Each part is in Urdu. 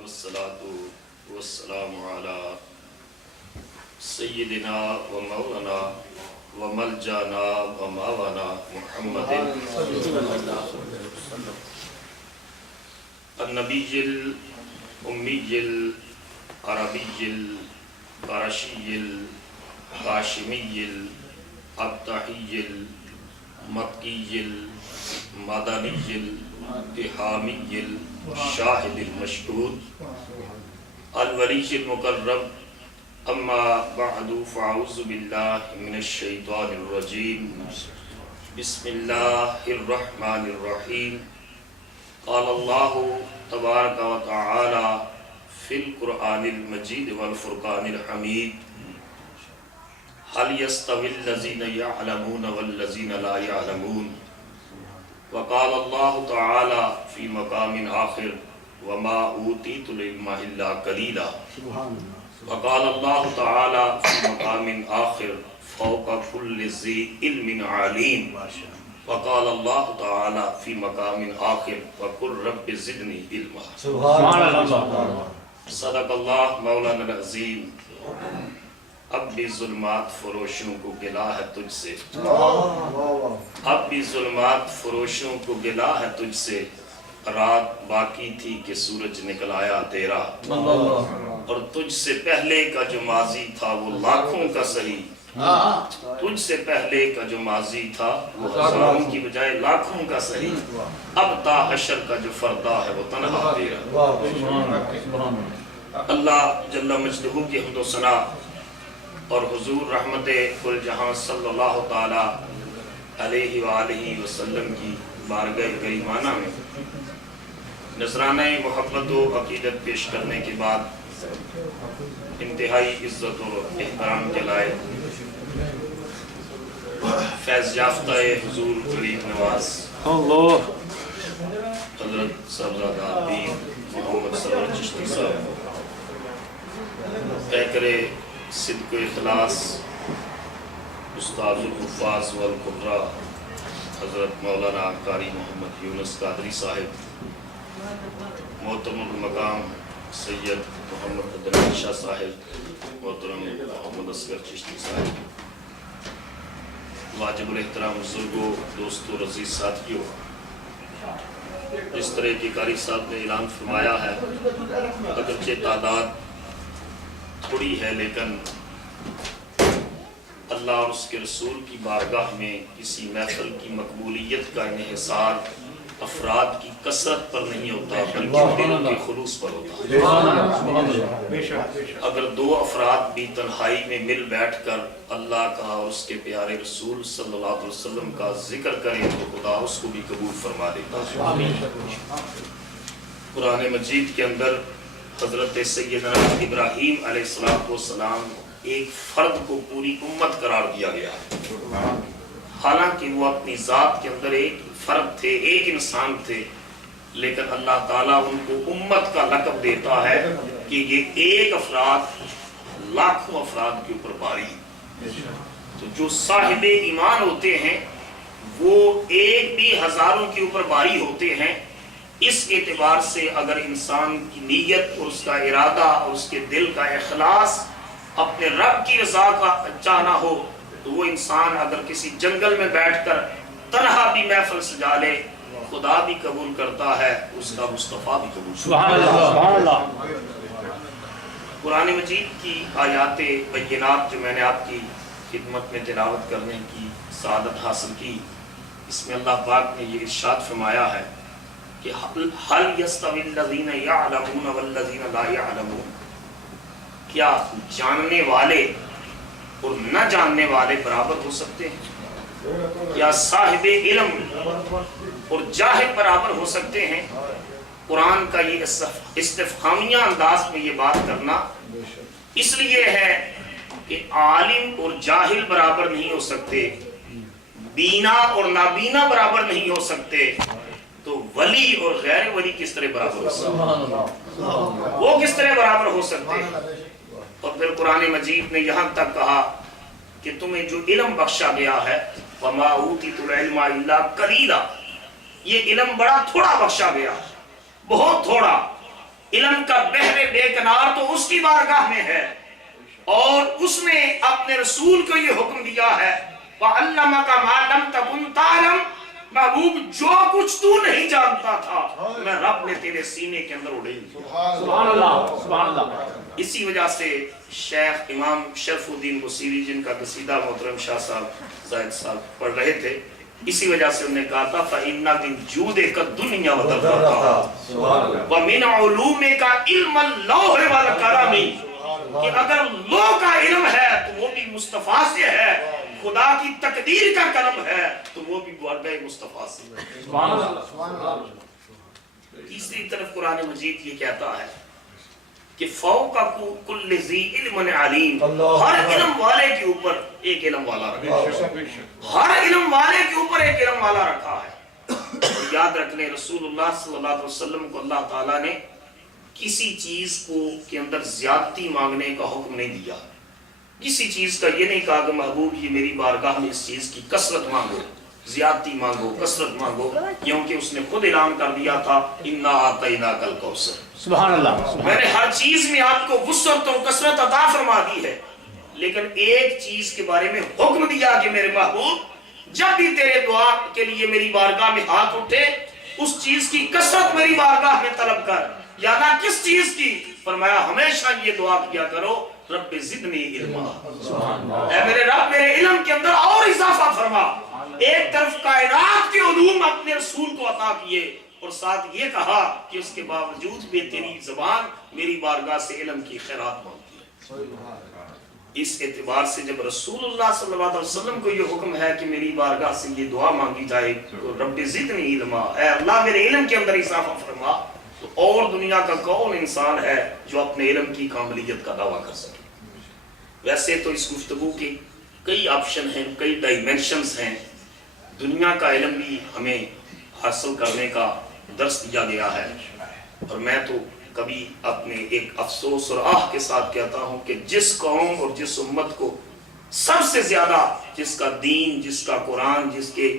والصلاة والسلام على سيدنا ومولانا وملجانا وماوانا محمد النبي الأمي العربي القرشي الهاشمي الأبطحي المكي المدني التهامي الشاهد المشهود الولي المقرب أما بعد فأعوذ بالله من الشيطان الرجيم بسم الله الرحمن الرحيم قال الله تبارك وتعالى في القرآن المجيد والفرقان الحميد هل يستوي الذين يعلمون والذين لا يعلمون وقال الله تعالى في مقام آخر وما أوتيت العلم إلا قليلا وقال الله تعالى في مقام آخر فوق كل ذي علم عليم وقال الله تعالى في مقام آخر وقل رب زدني علما سبحان اللہ صدق اللہ مولانا العظیم اب بھی ظلمات فروشوں کو گلا ہے تجھ سے اب بھی ظلمات فروشوں کو گلا ہے تجھ سے رات باقی تھی کہ سورج نکل آیا تیرا اور تجھ سے پہلے کا جو ماضی تھا وہ لاکھوں کا صحیح تجھ سے پہلے کا جو ماضی تھا وہ ہزاروں کی بجائے لاکھوں کا صحیح اب تا حشر کا جو فردہ ہے وہ تنہا تیرا اللہ جل مجدہ کی حمد و ثنا اور حضور رحمت کل جہاں صلی اللہ تعالی علیہ وآلہ وسلم کی بارگاہ کریمانہ میں نذرانہ محبت و عقیدت پیش کرنے کے بعد انتہائی عزت و احترام کے لائے فیض یافتہ حضور غریب نواز حضرت صاحبزادہ پیر محمد سرور چشتی صاحب پیکر صدق و اخلاص استاذ الحفاظ والقرہ حضرت مولانا قاری محمد یونس قادری صاحب محترم المقام سید محمد عدنان شاہ صاحب محترم محمد اصغر چشتی صاحب واجب الاحترام بزرگوں دوستوں عزیز ساتھیوں جس طرح کی قاری صاحب نے اعلان فرمایا ہے اگرچہ تعداد تھوڑی ہے لیکن اللہ اور اس کے رسول کی بارگاہ میں کسی محفل کی مقبولیت کا انحصار افراد کی کثرت پر نہیں ہوتا بلکہ دلوں کے خلوص پر ہوتا ہے اگر دو افراد بھی تنہائی میں مل بیٹھ کر اللہ کا اور اس کے پیارے رسول صلی اللہ علیہ وسلم کا ذکر کریں تو خدا اس کو بھی قبول فرما دیتا ہے قرآن مجید کے اندر حضرت سیدنا ابراہیم علیہ السلام ایک فرد کو پوری امت قرار دیا گیا ہے حالانکہ وہ اپنی ذات کے اندر ایک فرد تھے ایک انسان تھے لیکن اللہ تعالیٰ ان کو امت کا لقب دیتا ہے کہ یہ ایک افراد لاکھوں افراد کے اوپر باری تو جو صاحب ایمان ہوتے ہیں وہ ایک بھی ہزاروں کے اوپر باری ہوتے ہیں اس اعتبار سے اگر انسان کی نیت اور اس کا ارادہ اور اس کے دل کا اخلاص اپنے رب کی رضا کا چاہنا ہو تو وہ انسان اگر کسی جنگل میں بیٹھ کر تنہا بھی محفل سجا لے خدا بھی قبول کرتا ہے اس کا مصطفیٰ بھی قبول کرتا ہے قرآن مجید کی آیات بینات جو میں نے آپ کی خدمت میں تلاوت کرنے کی سعادت حاصل کی اس میں اللہ پاک نے یہ ارشاد فرمایا ہے کہ حل یستوی الذین یعلمون والذین لا یعلمون کیا جاننے والے اور نہ جاننے والے برابر ہو سکتے ہیں کیا صاحب علم اور جاہل برابر ہو سکتے ہیں قرآن کا یہ استفہامیہ انداز میں یہ بات کرنا اس لیے ہے کہ عالم اور جاہل برابر نہیں ہو سکتے بینا اور نابینا برابر نہیں ہو سکتے تو ولی اور غیر ولی کس طرح برابر ہو سکتے وہ کس طرح برابر ہو سکتے اور پھر قرآن مجید نے یہاں تک کہا کہ تمہیں جو علم بخشا گیا ہے وَمَا أُوتِيتُ الْعِلْمَ إِلَّا قَلِيلًا یہ علم بڑا تھوڑا بخشا گیا بہت تھوڑا علم کا بحر بے کنار تو اس کی بارگاہ میں ہے، اور اس نے اپنے رسول کو یہ حکم دیا ہے وَعَلَّمَكَ مَا لَمْ تَكُنْ تَعْلَمْ، محبوب جو کچھ تو نہیں جانتا تھا میں رب نے تیرے سینے کے اندر اڑے دیا۔ سبحان اللہ، سبحان اللہ۔ اسی وجہ سے شیخ امام شرف الدین بصیری، جن کا قصیدہ محترم شاہ صاحب زاہد صاحب پڑھ رہے تھے، اسی وجہ سے انہوں نے کہا تھا فَإِنَّ مِن جُودِكَ الدُّنْيَا وَدَرَّتَهَا وَمِنْ عُلُومِكَ عِلْمَ اللَّوْحِ وَالْقَلَمِ، کہ اگر لو کا علم ہے تو وہ بھی مصطفیٰ سے ہے، خدا کی تقدیر کا قلم ہے تو وہ بھی بارگاہ مصطفیٰ سے ہے۔ سبحان اللہ۔ تیسری طرف قرآن مجید یہ کہتا ہے کہ فوق کل ذی علم علیم، ہر علم والے کے اوپر ایک علم والا رکھا ہے، ہر علم والے کے اوپر ایک علم والا رکھا ہے۔ یاد رکھ لیں رسول اللہ صلی اللہ علیہ وسلم کو اللہ تعالیٰ نے کسی چیز کو کے اندر زیادتی مانگنے کا حکم نہیں دیا، کسی چیز کا یہ نہیں کہا کہ محبوب یہ میری بارگاہ میں اس چیز کی کثرت مانگو، زیادتی مانگو، کثرت مانگو، کیونکہ اس نے خود اعلان کر دیا تھا اِنَّا أَعْطَيْنَاكَ الْكَوْثَرَ، سبحان اللہ۔ میں نے ہر چیز میں آپ کو وسعت اور کثرت عطا فرما دی ہے، لیکن ایک چیز کے بارے میں حکم دیا کہ میرے محبوب جب بھی تیرے دعا کے لیے میری بارگاہ میں ہاتھ اٹھے اس چیز کی کثرت میری بارگاہ میں طلب کر۔ یادہ کس چیز کی؟ فرمایا ہمیشہ یہ دعا کیا کرو رب زدنی علما، اے میرے رب میرے علم کے اندر اور اضافہ فرما۔ ایک طرف کائنات کے علوم اپنے رسول کو عطا کیے اور ساتھ یہ کہا کہ اس کے باوجود بھی تیری زبان میری بارگاہ سے علم کی خیرات مانگتی ہے۔ اس اعتبار سے جب رسول اللہ صلی اللہ علیہ وسلم کو یہ حکم ہے کہ میری بارگاہ سے یہ دعا مانگی جائے تو رب زدنی علما، اے اللہ میرے علم کے اندر اضافہ فرما، تو اور دنیا کا کون انسان ہے جو اپنے علم کی کاملیت کا دعویٰ کر سکے؟ ویسے تو اس گفتگو کے کئی آپشن ہیں، کئی ڈائمنشنز ہیں، دنیا کا علم بھی ہمیں حاصل کرنے کا درس دیا گیا ہے، اور میں تو کبھی اپنے ایک افسوس اور آہ کے ساتھ کہتا ہوں کہ جس قوم اور جس امت کو سب سے زیادہ جس کا دین، جس کا قرآن، جس کے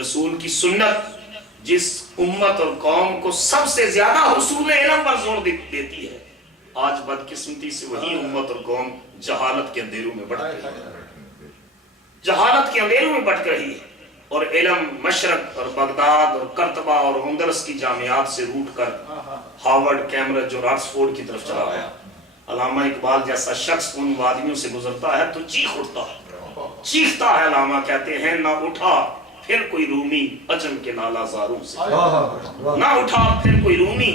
رسول کی سنت، جس امت اور قوم کو سب سے زیادہ حصول علم پر زور دیتی ہے، آج بدقسمتی سے وہی امت اور قوم جہالت کے اندھیروں میں بھٹک رہی ہے، جہالت کے اندھیروں میں بھٹک رہی ہے، اور علم مشرق اور بغداد اور کرتبہ اور اندلس کی جامعات سے روٹ کر ہارورڈ، کیمبرج اور آکسفورڈ کی طرف چلا گیا۔ علامہ اقبال جیسا شخص ان وادیوں سے گزرتا ہے تو چیخ اٹھتا ہے، چیختا ہے، علامہ کہتے ہیں نہ اٹھا پھر کوئی رومی عجم کے لالا زاروں سے، نہ اٹھا پھر کوئی رومی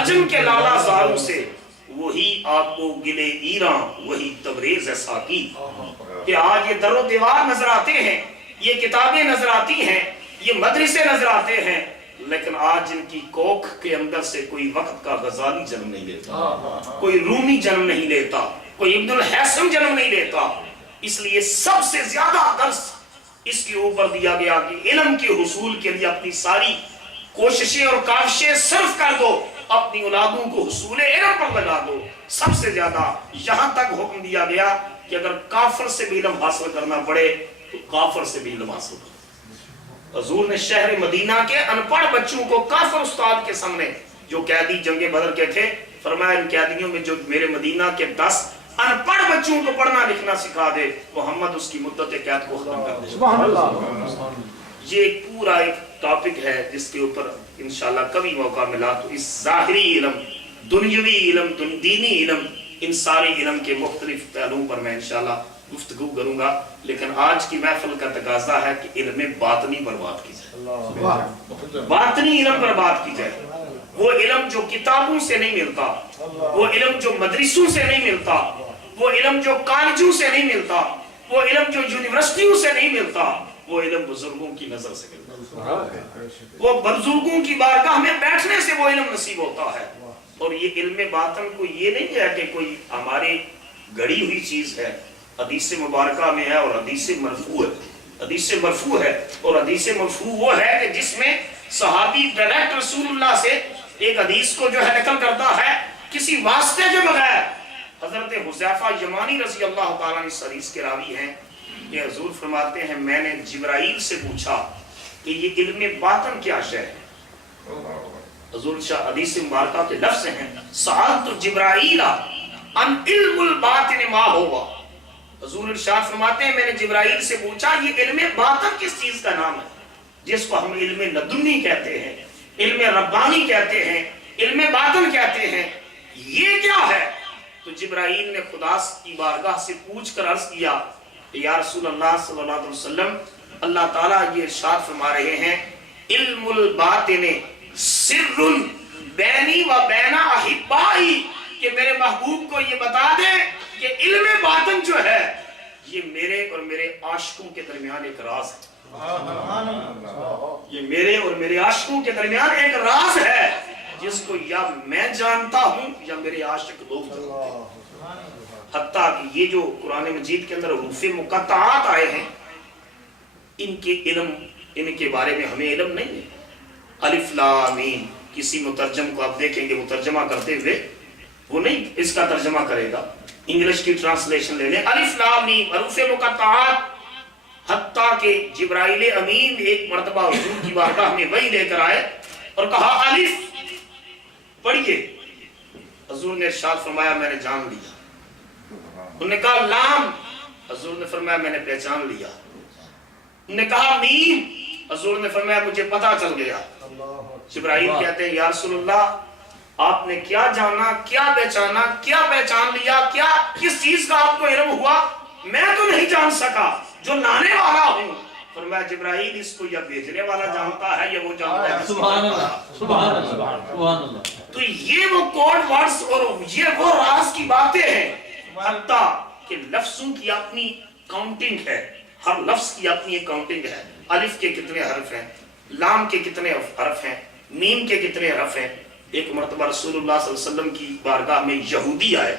عجم کے لالا زاروں سے، وہی آپ کو گلے ایران وہی تبریز ہے ساقی۔ کہ آج یہ در و دیوار نظر آتے ہیں، یہ کتابیں نظر آتی ہیں، یہ مدرسے نظر آتے ہیں، لیکن آج ان کی کوکھ کے اندر سے کوئی وقت کا غزالی جنم نہیں لیتا، کوئی رومی جنم نہیں لیتا، کوئی ابن الحسن جنم نہیں لیتا۔ اس لیے سب سے زیادہ درس اس کے اوپر دیا گیا کہ علم کے حصول کے لیے اپنی ساری کوششیں اور کاوشیں صرف کر دو، اپنی اولادوں کو حصول علم پر لگا دو۔ سب سے زیادہ یہاں تک حکم دیا گیا کہ اگر کافر سے بھی علم حاصل کرنا پڑے تو کافر سے بھی علم حاصل کرو۔ حضور نے شہر مدینہ کے ان پڑھ بچوں کو کافر استاد کے سامنے، جو قیدی جنگ بدر کے تھے، فرمایا ان قیدیوں میں جو میرے مدینہ کے 10 ان پڑھ بچوں کو پڑھنا لکھنا سکھا دے، محمد اس کی مدت قید کو ختم کر دے۔ سبحان اللہ۔ یہ ایک پورا ایک ٹاپک ہے جس کے اوپر انشاءاللہ کبھی موقع ملا تو اس ظاہری علم، دنیاوی علم، دینی علم، ان سارے علم کے مختلف پہلوؤں پر میں انشاءاللہ گفتگو کروں گا، لیکن آج کی محفل کا تقاضا ہے کہ علم باطنی پر بات کی جائے، باطنی علم پر بات کی جائے، وہ علم جو کتابوں سے نہیں ملتا، وہ علم جو مدرسوں سے نہیں ملتا، وہ علم جو کالجوں سے نہیں ملتا، وہ علم جو یونیورسٹیوں سے نہیں ملتا، وہ علم بزرگوں کی نظر سے ملتا ہے، وہ بزرگوں کی بارگاہ میں بیٹھنے سے وہ علم نصیب ہوتا ہے۔ اور یہ علم باطن کو یہ نہیں ہے کہ کوئی ہماری گڑی ہوئی چیز ہے، حدیث مبارکہ میں ہے اور حدیث مرفوع ہے، حدیث مرفوع ہے، اور حدیث مرفوع وہ ہے کہ جس میں صحابی ڈائریکٹ رسول اللہ سے ایک حدیث کو جو ہے نقل کرتا ہے کسی واسطے کے بغیر۔ حضرت حذیفہ یمانی رضی اللہ تعالیٰ اس حدیث کے راوی ہیں کہ حضور فرماتے ہیں میں نے جبرائیل سے پوچھا کہ یہ علم باطن کیا شے ہے؟ حضور شاہ حدیث مبارکہ کے لفظ ہیں سألت جبرائیل ان علم الباطن ما ہوا. حضور ارشاد فرماتے ہیں میں نے جبرائیل سے پوچھا یہ علم باطن کس چیز کا نام ہے جس کو ہم علم لدنی کہتے ہیں، علم ربانی کہتے ہیں، علم باطن کہتے ہیں، یہ کیا ہے؟ تو جبرائیل نے خدا کی بارگاہ سے پوچھ کر عرض کیا یا رسول اللہ صلی اللہ علیہ وسلم اللہ تعالیٰ یہ ارشاد فرما رہے ہیں علم الباطن سر بینی و بین احبائی، کہ میرے محبوب کو یہ بتا دے کہ علم باطن جو ہے یہ میرے اور میرے عاشقوں کے درمیان ایک راز ہے. یہ میرے اور میرے عاشقوں کے درمیان ایک راز ہے جس کو یا میں جانتا ہوں یا میرے عاشق لوگ جانتے ہیں. حتیٰ کہ یہ جو قرآن مجید کے اندر حروف مقطعات آئے ہیں ان کے بارے میں ہمیں علم نہیں ہے. الف لام میم کسی مترجم کو آپ دیکھیں گے مترجمہ کرتے ہوئے وہ نہیں اس کا ترجمہ کرے گا، انگلش کی ٹرانسلیشن لے لیں الف لام میم حروف مقطعات. حتیٰ کہ جبرائیل امین ایک مرتبہ حضور کی بارگاہ میں وحی لے کر آئے اور کہا الف پڑھیے. حضور نے ارشاد فرمایا میں نے جان لیا. انہوں نے کہا لام، حضور نے فرمایا میں نے پہچان لیا. انہوں نے کہا میم، حضور نے فرمایا مجھے پتا چل گیا. جبرائیل کہتے ہیں یا رسول اللہ آپ نے کیا جانا، کیا پہچانا، کیا پہچان لیا، کیا کس چیز کا آپ کو علم ہوا؟ میں تو نہیں جان سکا، جو لانے والا ہوں. فرمایا جبرائیل اس کو یا بھیجنے والا جانتا ہے یا وہ جانتا ہے. سبحان اللہ سبحان اللہ سبحان اللہ. تو یہ وہ کوڈ ورڈز اور یہ وہ راز کی باتیں ہیں. حتیٰ کہ لفظوں کی اپنی کاؤنٹنگ ہے، ہر لفظ کی اپنی ایک کاؤنٹنگ ہے. الف کے کتنے حرف ہیں، لام کے کتنے حرف ہیں، میم کے کتنے حرف ہیں. ایک مرتبہ رسول اللہ صلی اللہ علیہ وسلم کی بارگاہ میں یہودی آئے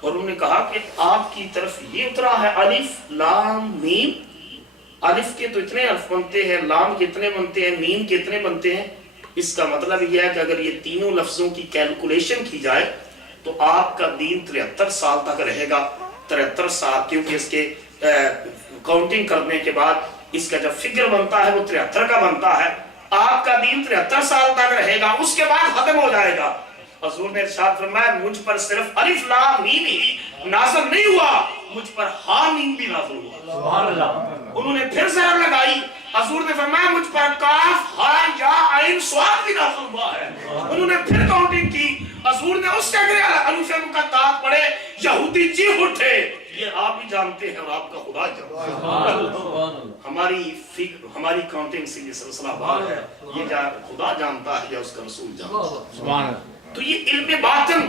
اور انہوں نے کہا کہ آپ کی طرف یہ اترا ہے الف لام میم، الف کے تو اتنے حرف بنتے ہیں، لام کے اتنے بنتے ہیں، میم کے اتنے بنتے ہیں. اس کا مطلب یہ ہے کہ اگر یہ تینوں لفظوں کی کیلکولیشن کی جائے تو آپ کا دین 73 سال تک رہے گا. 73 سال، کیونکہ اس کے کاؤنٹنگ کرنے کے بعد اس کا جب فگر بنتا ہے وہ 73 کا بنتا ہے. آپ کا دین 73 سال تک رہے گا، اس کے بعد ختم ہو جائے گا. حضور نے ارشاد فرمایا مجھ پر صرف الف لام میم ہی نازل نہیں ہوا، مجھ پر ہا میم بھی نازل ہوا. سبحان اللہ. انہوں نے پھر زہر لگائی. حضور نے فرمایا مجھ پر کاف ہا یا عین صاد بھی نازل ہوا ہے. انہوں نے پھر کاؤنٹنگ کی. حضور نے اس کے اگلے حروف مقطعات پڑھے. یہودی چیخ اٹھے یہ آپ بھی جانتے ہیں اور آپ کا خدا جانتا ہے. ہماری کاؤنٹنگ سے یہ سلسلہ بار ہے، یہ خدا جانتا ہے یا اس کا رسول جانتا ہے. تو یہ علم باطن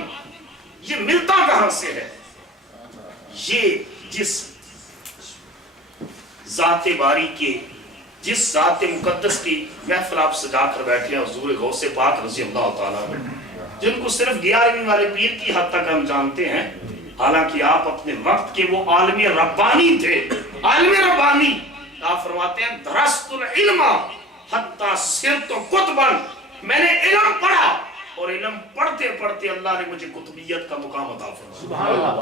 یہ ملتا کہاں سے ہے؟ یہ جس ذات باری کے، جس ذات مقدس کی محفل آپ سجا کر بیٹھے ہیں حضور غوث پاک رضی اللہ تعالیٰ عنہ، جن کو صرف 11ویں والے پیر کی حد تک ہم جانتے ہیں، حالانکہ آپ اپنے وقت کے وہ عالم ربانی تھے. عالم ربانی آپ فرماتے ہیں درست العلم حتی صرت قطبا، میں نے علم پڑھا اور علم پڑھتے پڑھتے اللہ نے مجھے قطبیت کا مقام عطا فرمایا.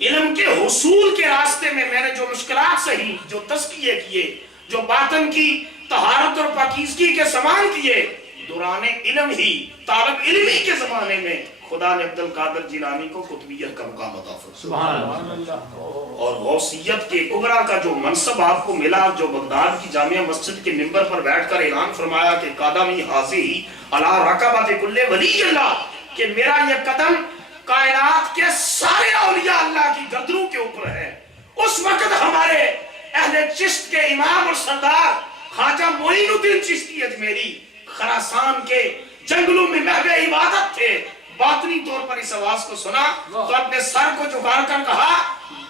علم کے حصول کے راستے میں میں نے جو مشکلات سہی، جو تزکیے کیے، جو باطن کی طہارت اور پاکیزگی کے سامان کیے، دوران علم ہی طالب علمی کے زمانے میں خدا نے عبدالقادر جیلانی کو قطبیت کا مقام عطا فرمایا. اور غوثیت کے کبریٰ کا جو منصب آپ کو ملا، جو بغداد کی جامعہ مسجد کے منبر پر بیٹھ کر اعلان فرمایا کہ قدمی حاضی علی رکبت کل ولی اللہ، کہ میرا یہ قدم کائنات کے سارے اولیاء اللہ کی گردنوں کے اوپر ہے. اس وقت ہمارے اہل چشت کے امام اور سردار خواجہ معین الدین چشتی اجمیری خراسان کے جنگلوں میں محو عبادت تھے. باطنی طور پر اس آواز کو سنا تو اپنے سر کو جھکا کر کہا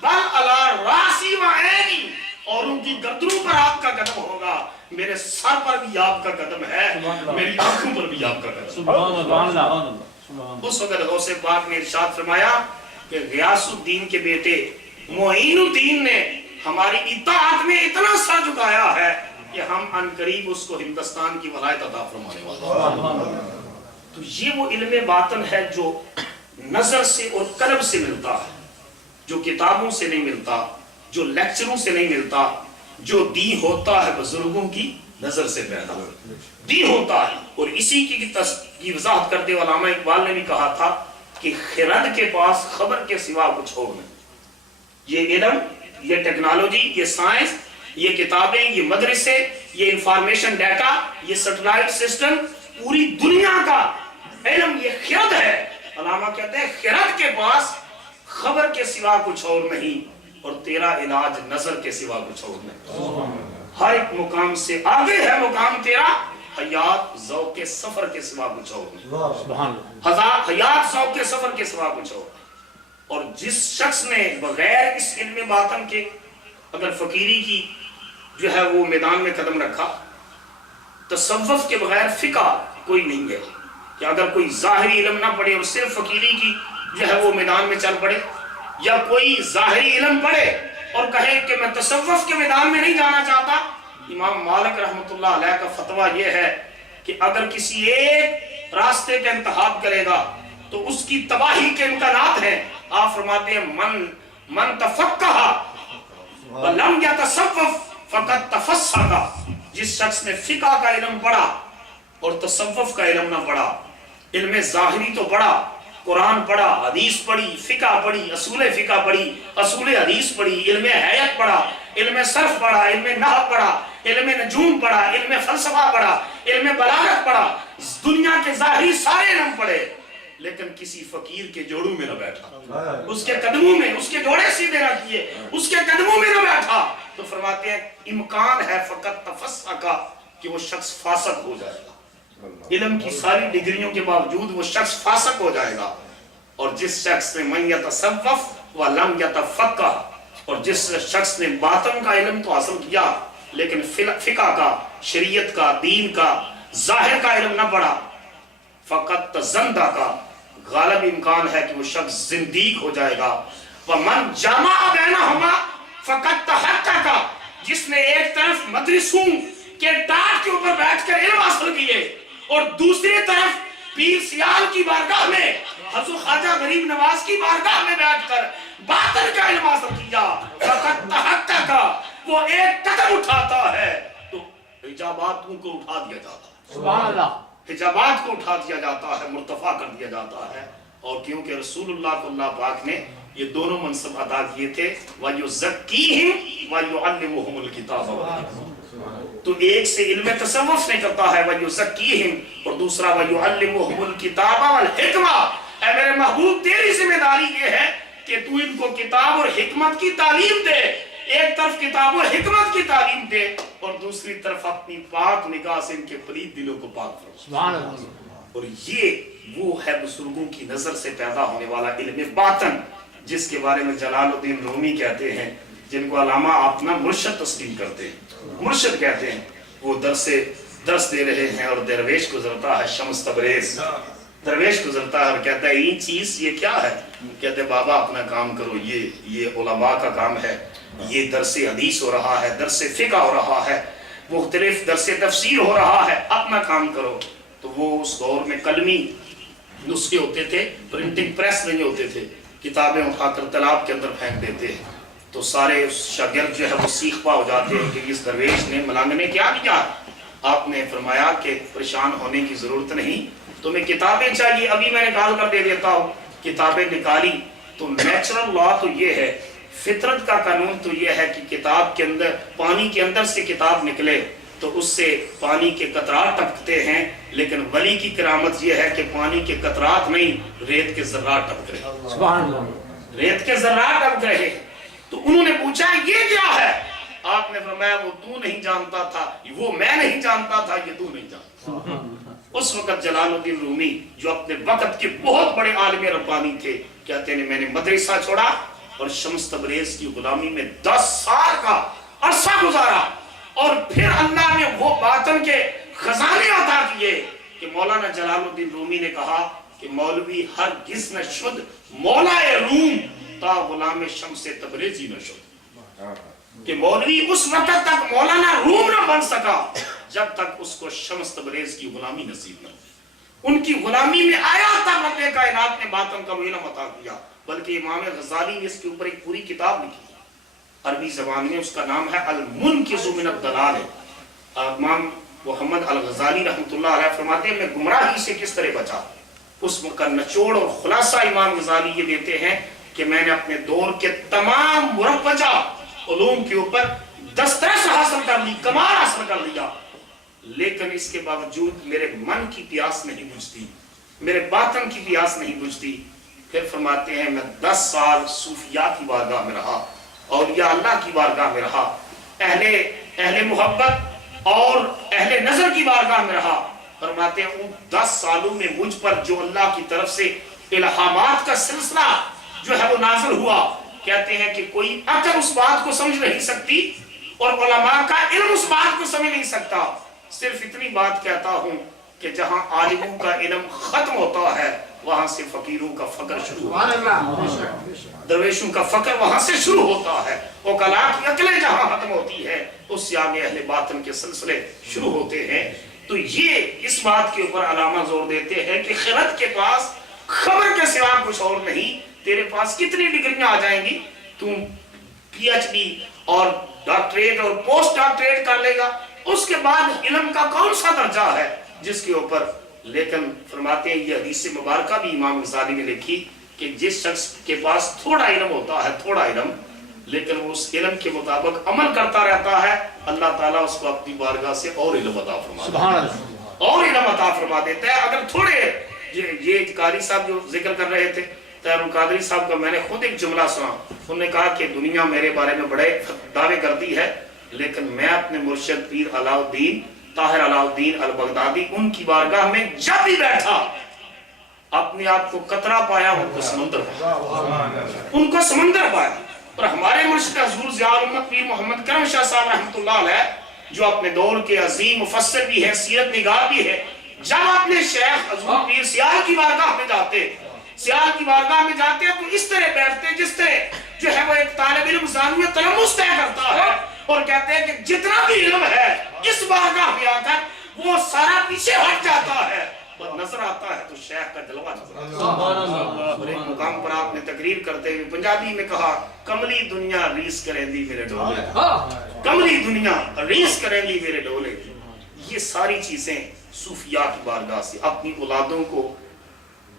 بل علی راسی و عینی، اوروں کی گردنوں پر آپ کا قدم ہوگا، میرے سر پر بھی آپ کا قدم ہے، میری آنکھوں پر بھی آپ کا قدم. سبحان اللہ. اس وقت غوث پاک نے ارشاد فرمایا کہ غیاث الدین کے بیٹے معین الدین نے ہماری اطاعت میں اتنا سر جھکایا ہے کہ ہم ان قریب اس کو ہندوستان کی ولایت عطا فرمانے والا. تو یہ وہ علم باطن ہے جو نظر سے اور قلب سے ملتا ہے، جو کتابوں سے نہیں ملتا، جو لیکچروں سے نہیں ملتا، جو دین ہوتا ہے بزرگوں کی نظر سے پیدا دین ہوتا ہے. اور اسی کی وضاحت کرتے ہوئے علامہ اقبال نے بھی کہا تھا کہ خرد کے پاس خبر کے سوا کچھ اور نہیں. یہ علم، یہ ٹیکنالوجی، یہ سائنس، یہ کتابیں، یہ مدرسے، یہ انفارمیشن ڈیٹا، یہ سیٹلائٹ سسٹم، پوری دنیا کا علم یہ خرد ہے. علامہ کہتے ہیں خرد کے پاس خبر کے سوا کچھ اور نہیں، اور تیرا علاج نظر کے سوا کچھ اور نہیں. ہر ایک مقام سے آگے ہے مقام تیرا، حیات ذوق کے سفر کے سوا کچھ اور نہیں. حیات ذوق کے سفر کے سوا کچھ اور. اور جس شخص نے بغیر اس علم باطن کے اگر فقیری کی جو ہے وہ میدان میں قدم رکھا، تصوف کے بغیر فقہ کوئی نہیں ہے کہ اگر کوئی ظاہری علم نہ پڑھے اور صرف فقیری کی جو ہے وہ میدان میں چل پڑے، یا کوئی ظاہری علم پڑھے اور کہے کہ میں تصوف کے میدان میں نہیں جانا چاہتا. امام مالک رحمۃ اللہ علیہ کا فتویٰ یہ ہے کہ اگر کسی ایک راستے کا انتخاب کرے گا تو اس کی تباہی کے امکانات ہیں. آپ فرماتے ہیں من تفقہ ولم یتصوف فقط تفسق. جس شخص نے فقہ کا علم پڑھا اور تصوف کا علم نہ پڑھا، علم ظاہری تو پڑھا، قرآن پڑھا، حدیث پڑھی، فقہ پڑھی، اصول فقہ پڑھی، اصول حدیث پڑھی، علم حیات پڑھا، علم صرف پڑھا، علم نحو پڑھا، علم نجوم پڑھا، علم فلسفہ پڑھا، علم بلاغت پڑھا، دنیا کے ظاہری سارے علم پڑھے، لیکن کسی فقیر کے جوڑوں میں نہ بیٹھا، اس کے قدموں میں، اس کے جوڑے سیدھے نہ کیے، اس کے قدموں میں نہ بیٹھا، تو فرماتے ہیں امکان ہے فقط تفسق کا کہ وہ شخص فاسق ہو جائے گا. علم کی ساری ڈگریوں کے باوجود وہ شخص فاسق ہو جائے گا. اور جس شخص نے من یتصوف ولم یتفقہ، اور جس شخص نے باطن کا علم تو حاصل کیا لیکن فقہ کا، شریعت کا، دین کا، ظاہر کا علم نہ پڑھا، فقط تزندہ کا، غالب امکان ہے کہ وہ شخص زندیق ہو جائے گا. ومن جمع بینہما فقط تحقق، جس نے ایک طرف مدرسوں کے ٹاٹ کے اوپر بیٹھ کر علم حاصل کیے اور دوسری طرف پیر سیال کی بارگاہ میں، حضرت خواجہ غریب نواز کی بارگاہ میں بیٹھ کر باطن کا علم حاصل کیا، فقط تحقق، وہ ایک قدم اٹھاتا ہے تو حجاباتوں کو اٹھا دیا جاتا ہے. سبحان اللہ. حجابات کو اٹھا دیا جاتا ہے، مرتفع کر دیا جاتا ہے. اور کیونکہ رسول اللہ کو اللہ پاک نے یہ دونوں منصب عطا کیے تھے، وَيُزَكِّيهِمْ وَيُعَلِّمُهُمُ الْكِتَابَ وَالْحِكْمَةَ. تو ایک سے علم تصوف نے کرتا ہے وَيُزَكِّيهِمْ، اور دوسرا وَيُعَلِّمُهُمُ الْكِتَابَ وَالْحِكْمَةَ. اے میرے محبوب تیری ذمہ داری یہ ہے کہ تو ان کو کتاب اور حکمت کی تعلیم دے. ایک طرف کتاب اور حکمت کی تعلیم دے اور دوسری طرف اپنی پاک نگاہ سے ان کے پلید دلوں کو پاک فرما. سبحان اللہ. اور یہ وہ ہے بزرگوں کی نظر سے پیدا ہونے والا علم باطن، جس کے بارے میں جلال الدین رومی کہتے ہیں، جن کو علامہ اپنا مرشد تسلیم کرتے ہیں، مرشد کہتے ہیں. وہ درس دے رہے ہیں اور درویش گزرتا ہے، شمس تبریز درویش گزرتا ہے اور کہتا ہے یہ چیز یہ کیا ہے؟ کہتے ہیں بابا اپنا کام کرو، یہ علماء کا کام ہے، یہ درس حدیث ہو رہا ہے، درس فقہ ہو رہا ہے، مختلف درس تفسیر ہو رہا ہے، اپنا کام کرو. تو وہ اس دور میں قلمی نسخے ہوتے تھے، پرنٹنگ پریس نہیں ہوتے تھے، کتابیں اٹھا کر تالاب کے اندر پھینک دیتے ہیں. تو سارے شاگرد جو ہے وہ سیخ پا ہو جاتے ہیں کہ اس درویش نے ملنگ نے کیا کیا. آپ نے فرمایا کہ پریشان ہونے کی ضرورت نہیں، تمہیں کتابیں چاہیے ابھی میں نکال کر دے دیتا ہوں. کتابیں نکالی تو نیچرل لا تو یہ ہے، فطرت کا قانون تو یہ ہے کہ کتاب کے اندر، پانی کے اندر سے کتاب نکلے تو اس سے پانی کے قطرات ٹپکتے ہیں، لیکن ولی کی کرامت یہ ہے کہ پانی کے قطرات نہیں، ریت کے ذرات ٹپک رہے. سبحان اللہ. ریت کے ذرات ٹپک رہے. تو انہوں نے پوچھا یہ کیا ہے؟ آپ نے فرمایا وہ تو نہیں جانتا تھا، وہ میں نہیں جانتا تھا، یہ تو نہیں جانتا. اس وقت جلال الدین رومی جو اپنے وقت کے بہت بڑے عالم ربانی تھے، کہتے ہیں میں نے مدرسہ چھوڑا اور شمس تبریز کی غلامی میں 10 سال کا عرصہ گزارا، اور پھر اللہ نے وہ باطن کے خزانے عطا کیے کہ مولانا جلال الدین رومی نے کہا کہ مولوی ہرگز نہ شد مولا روم تا غلام شمس تبریزی نہ شد. کہ مولوی اس وقت تک مولانا روم نہ بن سکا جب تک اس کو شمس تبریز کی غلامی نصیب نہ ہو. ان کی غلامی میں آیا تب رب کائنات نے باطن کا علم عطا کیا. بلکہ امام غزالی نے اس کے اوپر ایک پوری کتاب لکھی. عربی زبان میں اس کا نام ہے المنقذ من الضلال۔ امام محمد الغزالی رحمۃ اللہ علیہ فرماتے ہیں میں گمراہی سے کس طرح بچا، اس کا نچوڑ اور خلاصہ امام غزالی یہ دیتے ہیں کہ میں نے اپنے دور کے تمام مروجہ علوم کے اوپر دسترس حاصل کر لی، کمال حاصل کر لیا، لیکن اس کے باوجود میرے من کی پیاس نہیں بجھتی، میرے باطن کی پیاس نہیں بجھتی۔ پھر فرماتے ہیں میں 10 سال صوفیاء کی بارگاہ میں رہا، اولیاء اللہ کی بارگاہ میں رہا، اہل محبت اور اہل نظر کی بارگاہ میں رہا۔ فرماتے ہیں ان 10 سالوں میں مجھ پر جو اللہ کی طرف سے الہامات کا سلسلہ جو ہے وہ نازل ہوا، کہتے ہیں کہ کوئی عقل اس بات کو سمجھ نہیں سکتی اور علماء کا علم اس بات کو سمجھ نہیں سکتا۔ صرف اتنی بات کہتا ہوں کہ جہاں عالموں کا علم ختم ہوتا ہے وہاں سے فقیروں کا فقر شروع ہوتا ہے، درویشوں کا فقر وہاں سے شروع ہوتا ہے، عقلاء کی عقلیں جہاں ختم ہوتی ہے اس سے آگے اہل باطن کے سلسلے شروع ہوتے ہیں۔ تو یہ اس بات کے اوپر علامہ زور دیتے ہیں کہ خرد کے پاس خبر کے سوا کچھ اور نہیں، تیرے پاس کتنی ڈگریاں آ جائیں گی، تم پی ایچ ڈی اور ڈاکٹریٹ اور پوسٹ ڈاکٹریٹ کر لے گا، اس کے بعد علم کا کون سا درجہ ہے جس کے اوپر۔ لیکن فرماتے ہیں یہ حدیث مبارکہ بھی امام غزالی نے لکھی کہ جس شخص کے پاس تھوڑا علم ہوتا ہے، تھوڑا علم، لیکن وہ اس علم کے مطابق عمل کرتا رہتا ہے، اللہ تعالیٰ اس کو اپنی بارگاہ سے اور علم عطا فرما دیتا ہے، اور علم عطا فرما دیتا ہے۔ اگر تھوڑے یہ قاری صاحب جو ذکر کر رہے تھے طاہر القادری صاحب کا، میں نے خود ایک جملہ سنا، انہوں نے کہا کہ دنیا میرے بارے میں بڑے دعوے کرتی ہے، لیکن میں اپنے مرشد پیر علاء الدین طاہر علاء الدین البغدادی ان کی بارگاہ میں جب بھی بیٹھا اپنے آپ کو قطرہ پایا، ان کو سمندر پایا، ان کو سمندر پایا۔ اور ہمارے مرشد حضور ضیاء الامت پیر محمد کرم شاہ صاحب رحمۃ اللہ علیہ جو اپنے دور کے عظیم مفسر بھی ہے، سیرت نگار بھی ہے، جب اپنے شیخ حضور پیر سیال کی بارگاہ میں جاتے، سیال کی بارگاہ میں جاتے تو اس طرح بیٹھتے جس طرح جو ہے وہ ایک طالب علم زانویہ تلمس طے کرتا ہے، اور کہتے ہیں کہ جتنا بھی علم ہے اس بارگاہ میں آ کر وہ سارا پیچھے ہٹ جاتا ہے اور نظر آتا ہے تو شیخ کا جلوہ نظر آتا ہے۔ اور ایک مقام پر آپ نے تقریر کرتے ہوئے پنجابی میں کہا کملی دنیا ریس کریں دی میرے ڈولے، کملی دنیا ریس کریں دی میرے ڈولے۔ یہ ساری چیزیں صوفیاء کی بارگاہ سے اپنی اولادوں کو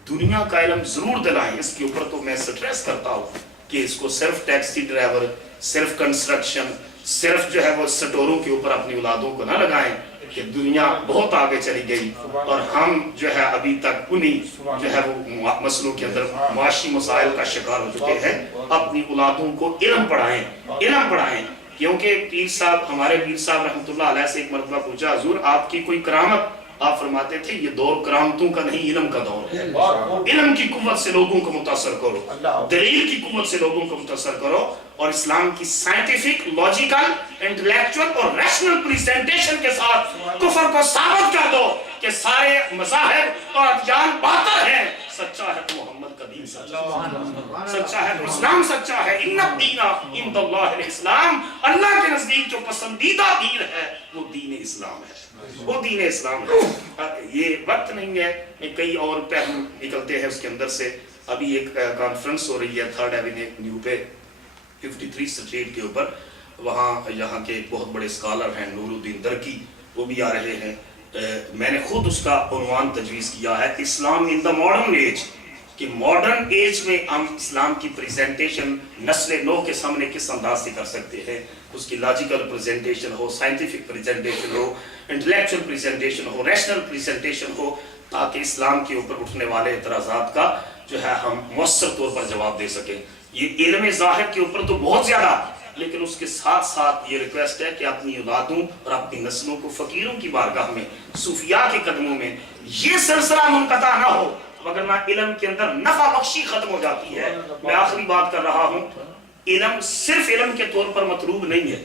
دنیا کا علم ضرور دلائیں۔ اس کے اوپر تو میں سٹریس کرتا ہوں کہ اس کو صرف ٹیکسی ڈرائیور، صرف کنسٹرکشن، صرف جو ہے وہ سٹوروں کے اوپر اپنی اولادوں کو نہ لگائیں کہ دنیا بہت آگے چلی گئی اور ہم جو ہے ابھی تک انہی جو ہے وہ مسئلوں کے اندر معاشی مسائل کا شکار ہو چکے ہیں۔ اپنی اولادوں کو علم پڑھائیں، علم پڑھائیں، کیونکہ پیر صاحب، ہمارے پیر صاحب رحمۃ اللہ علیہ سے ایک مرتبہ پوچھا حضور آپ کی کوئی کرامت؟ آپ فرماتے تھے یہ دور کرامتوں کا نہیں، علم کا دور ہے، علم کی قوت سے لوگوں کو متاثر کرو، دلیل کی قوت سے لوگوں کو متاثر کرو، اور اسلام کی سائنٹیفک، لاجیکل، انٹلیکچول اور ریشنل پریزنٹیشن کے ساتھ کفر کو ثابت کر دو کہ سارے مذاہب اور ادیان باطل ہیں، سچا ہے تو محمد کا دین سچا ہے، سچا ہے تو اسلام سچا ہے۔ ان الدین عند اللہ الاسلام، اللہ کے نزدیک جو پسندیدہ دین ہے وہ دین اسلام ہے، وہ دین اسلام ہے۔ یہ وقت نہیں ہے، کئی اور پہلو نکلتے ہیں اس کے اندر سے۔ ابھی ایک کانفرنس ہو رہی ہے 3rd ایونیو پہ 53 اسٹریٹ کے اوپر، وہاں یہاں کے ایک بہت بڑے اسکالر ہیں نور الدین درکی، وہ بھی آ رہے ہیں۔ میں نے خود اس کا عنوان تجویز کیا ہے اسلام ان دا ماڈرن ایج، کہ ماڈرن ایج میں ہم اسلام کی پریزنٹیشن نسل نو کے سامنے کس انداز سے کر سکتے ہیں، اس کی لاجیکل پریزنٹیشن ہو، سائنٹیفک پریزنٹیشن ہو، انٹلیکچول پریزنٹیشن ہو، ریشنل پریزنٹیشن ہو، تاکہ اسلام کے اوپر اٹھنے والے اعتراضات کا جو ہے ہم مؤثر طور پر جواب دے سکیں۔ یہ علم ظاہر کے اوپر تو بہت زیادہ، لیکن اس کے ساتھ ساتھ یہ ریکویسٹ ہے کہ اپنی اولادوں اور اپنی نسلوں کو فقیروں کی بارگاہ میں، صوفیاء کے قدموں میں یہ سلسلہ منقطع نہ ہو، وگرنہ علم کے اندر نفع بخشی ختم ہو جاتی ہے۔ میں آخری بات کر رہا ہوں، علم صرف علم کے طور پر مطلوب نہیں ہے،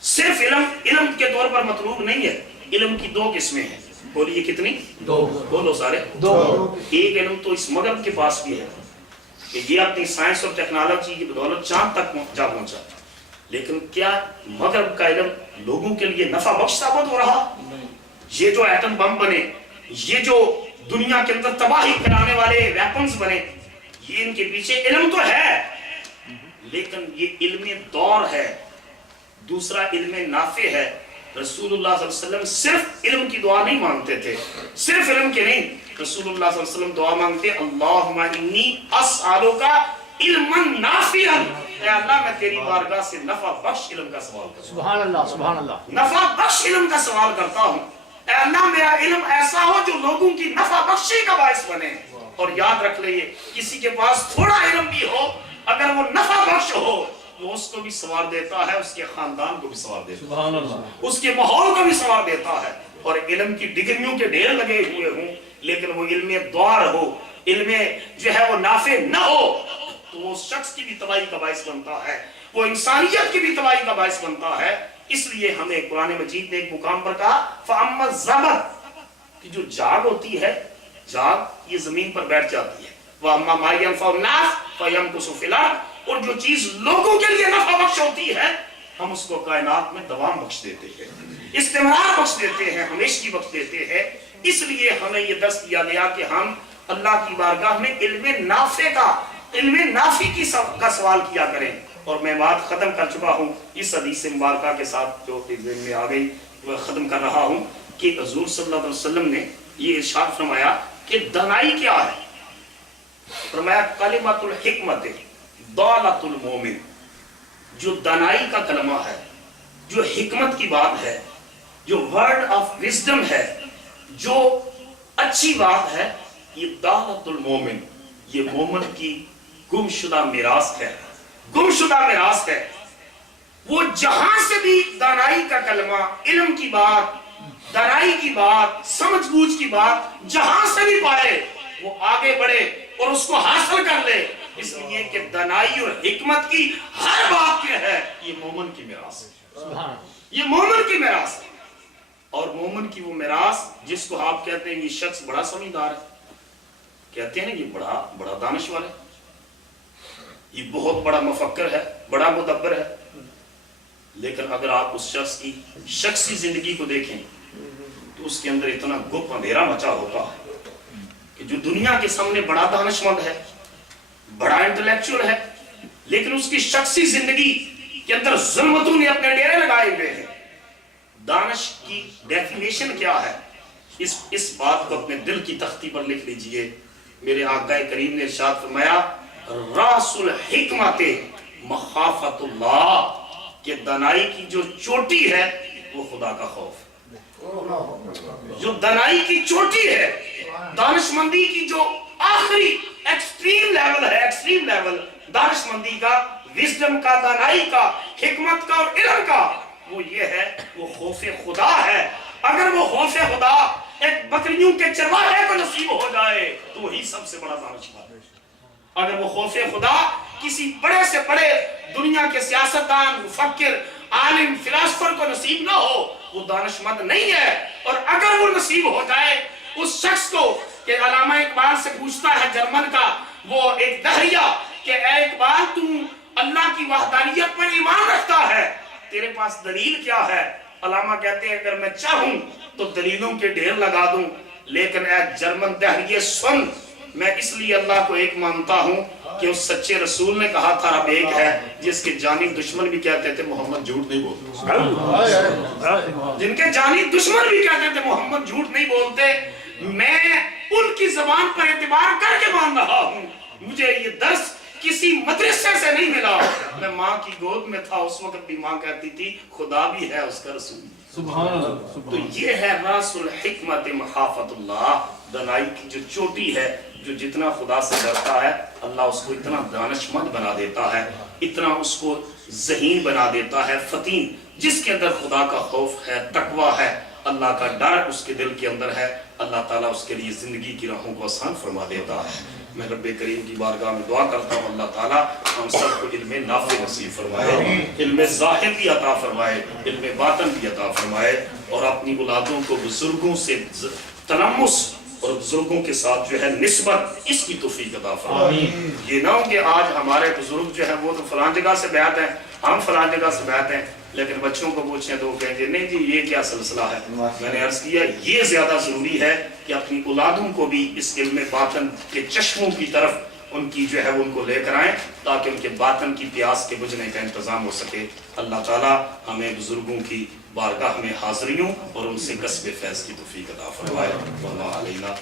صرف علم کے طور پر مطلوب نہیں ہے۔ علم کی 2 قسمیں ہیں، بولیے کتنی؟ 2، بولو سارے 2۔ ایک علم تو اس مغرب کے پاس بھی ہے کہ یہ اپنی سائنس اور ٹیکنالوجی کی بدولت چاند تک جا پہنچا، لیکن کیا مغرب کا علم لوگوں کے لیے نفع بخش ثابت ہو رہا؟ یہ جو ایٹم بم بنے، یہ جو دنیا کے اندر تباہی پھیلانے والے ویپنز بنے، یہ ان کے پیچھے علم تو ہے، لیکن یہ علم دور ہے، دوسرا علم نافع ہے۔ رسول اللہ صلی اللہ علیہ وسلم صرف علم کی دعا نہیں مانگتے تھے، صرف علم کے نہیں، رسول اللہ صلی اللہ علیہ وسلم دعا مانگتے اللہم انی اسألک علما نافعا، اے اللہ میں تیری بارگاہ سے نفع بخش علم کا سوال کرتا ہوں، سبحان اللہ سبحان اللہ، نفع بخش علم کا سوال کرتا ہوں، اے اللہ میرا علم ایسا ہو جو لوگوں کی نفع بخشی کا باعث بنے۔ اور یاد رکھ لئے کسی کے پاس تھوڑا علم بھی ہو، اگر وہ نفع بخش ہو وہ اس کو بھی سوار دیتا ہے، اس کے خاندان کو بھی سوار دیتا ہے، سبحان اللہ، اس کے ماحول کو بھی سوار دیتا ہے۔ اور علم کی ڈگریوں کے ڈھیر لگے ہوئے ہوں لیکن وہ علم دوار ہو، علم جو ہے وہ نافع نہ ہو تو وہ شخص کی بھی تباہی کا باعث بنتا ہے، وہ انسانیت کی بھی تباہی کا باعث بنتا ہے۔ اس لیے ہمیں قرآن مجید نے ایک مقام پر کہا فَأَمَّا الزَّبَرْ کہ جو جاگ ہوتی ہے، جاگ یہ زمین پر بیٹھ جاتی ہے، وَأَمَّا مَا يَنْفَعُ النَّاسَ فَيَمْكُثُ فِي الْأَرْضِ اور جو چیز لوگوں کے لیے نفع بخش ہوتی ہے ہم اس کو کائنات میں دوام بخش دیتے ہیں، استمرار بخش دیتے ہیں، ہمیشگی بخش دیتے ہیں۔ اس لیے ہمیں یہ درس دیا گیا کہ ہم اللہ کی بارگاہ میں علم نافع کا سوال کیا کریں۔ اور میں بات ختم کر چکا ہوں، اس حدیث مبارکہ کے ساتھ جو ذہن میں آ گئی وہ ختم کر رہا ہوں کہ حضور صلی اللہ علیہ وسلم نے یہ ارشاد فرمایا کہ دانائی کیا ہے؟ فرمایا کلمۃ الحکمت دولت المومن، جو دانائی کا کلمہ ہے، جو حکمت کی بات ہے، جو ورڈ آف وزڈم ہے، جو اچھی بات ہے، یہ دولت المومن، یہ مومن کی گمشدہ میراث ہے، گمشدہ میراث ہے۔ وہ جہاں سے بھی دانائی کا کلمہ، علم کی بات، دانائی کی بات، سمجھ بوجھ کی بات جہاں سے بھی پائے وہ آگے بڑھے اور اس کو حاصل کر لے، اس لیے کہ دانائی اور حکمت کی ہر بات کیا ہے، یہ مومن کی میراث ہے، یہ مومن کی میراث ہے۔ اور مومن کی وہ میراث جس کو آپ کہتے ہیں یہ شخص بڑا سمجھدار ہے، کہتے ہیں نا یہ بڑا دانشور ہے، یہ بہت بڑا مفکر ہے، بڑا مدبر ہے، لیکن اگر آپ اس شخص کی شخصی زندگی کو دیکھیں تو اس کے اندر اتنا گپ اندھیرا مچا ہوتا ہے کہ جو دنیا کے سامنے بڑا دانشمند ہے، بڑا انٹلیکچوئل ہے، لیکن اس کی شخصی زندگی کے اندر ظلمتوں نے اپنے ڈیرے لگائے ہوئے ہیں۔ دانش کی ڈیفینیشن کیا ہے؟ اس بات کو اپنے دل کی تختی پر لکھ لیجئے۔ میرے آقا کریم نے ارشاد فرمایا راس الحکمت مخافت اللہ، کہ دانائی کی جو چوٹی ہے وہ خدا کا خوف، جو دانائی کی چوٹی ہے، دانشمندی کی جو آخری ایکسٹریم لیول ہے، ایکسٹریم لیول دانشمندی کا، وزڈم کا، دانائی کا، حکمت کا اور علم کا، وہ یہ ہے، وہ خوف خدا ہے۔ اگر وہ خوف خدا ایک بکریوں کے چرواہے کو نصیب ہو جائے تو وہی سب سے بڑا دانشور ہے۔ اگر وہ خوف خدا کسی بڑے سے بڑے دنیا کے سیاستدان، مفکر، عالم، فلاسفر کو نصیب نہ ہو وہ دانشمند نہیں ہے۔ اور اگر وہ نصیب ہو جائے اس شخص کو، کہ علامہ اقبال سے پوچھتا ہے جرمن کا وہ ایک دہریہ کہ اے اقبال تو اللہ کی وحدانیت پر ایمان رکھتا ہے، تیرے پاس دلیل کیا ہے؟ علامہ کہتے ہیں اگر میں چاہوں تو دلیلوں کے ڈھیر لگا دوں، لیکن اے جرمن دہریے سن، میں اس لیے اللہ کو ایک مانتا ہوں کہ اس سچے رسول نے کہا تھا رب ایک ہے، جس کے جانی دشمن بھی کہتے تھے محمد جھوٹ نہیں بولتے، جن کے جانی دشمن بھی کہتے تھے محمد جھوٹ نہیں بولتے، میں ان کی زبان پر اعتبار کر کے مان رہا ہوں۔ مجھے یہ درس کسی مدرسے سے نہیں ملا، میں ماں کی گود میں تھا اس وقت بھی ماں کہتی تھی خدا بھی ہے اس کا رسول۔ سبحان اللہ۔ تو یہ ہے راس الحکمت مخافت اللہ، دانائی کی جو چوٹی ہے، جو جتنا خدا سے ڈرتا ہے اللہ اس کو اتنا دانشمند بنا دیتا ہے، اتنا اس کو ذہین بنا دیتا ہے، فطین، جس کے اندر خدا کا خوف ہے، تقوی ہے، اللہ کا ڈر اس کے دل کے اندر ہے، اللہ تعالیٰ اس کے لیے زندگی کی راہوں کو آسان فرما دیتا ہے۔ میں رب کریم کی بارگاہ میں دعا کرتا ہوں اللہ تعالیٰ ہم سب کو علم نافع نصیب فرمائے، علم ظاہر بھی عطا فرمائے، علم باطن بھی عطا فرمائے، اور اپنی اولادوں کو بزرگوں سے تلمس اور بزرگوں کے ساتھ جو ہے نسبت، اس کی توفیق عطا فرمائے۔ یہ نہ ہو کہ آج ہمارے بزرگ جو ہیں وہ تو فلان جگہ سے بیعت ہیں، ہم فلان جگہ سے بیعت ہیں، لیکن بچوں کو پوچھیں تو وہ کہیں گے نہیں جی یہ کیا سلسلہ ہے۔ میں نے عرض کیا یہ زیادہ ضروری ہے کہ اپنی اولادوں کو بھی اس علم باطن کے چشموں کی طرف ان کی جو ہے ان کو لے کر آئیں تاکہ ان کے باطن کی پیاس کے بجھنے کا انتظام ہو سکے۔ اللہ تعالیٰ ہمیں بزرگوں کی بارگاہ میں حاضریوں اور ان سے کسب فیض کی توفیق عطا فرمائے۔ واللہ علینا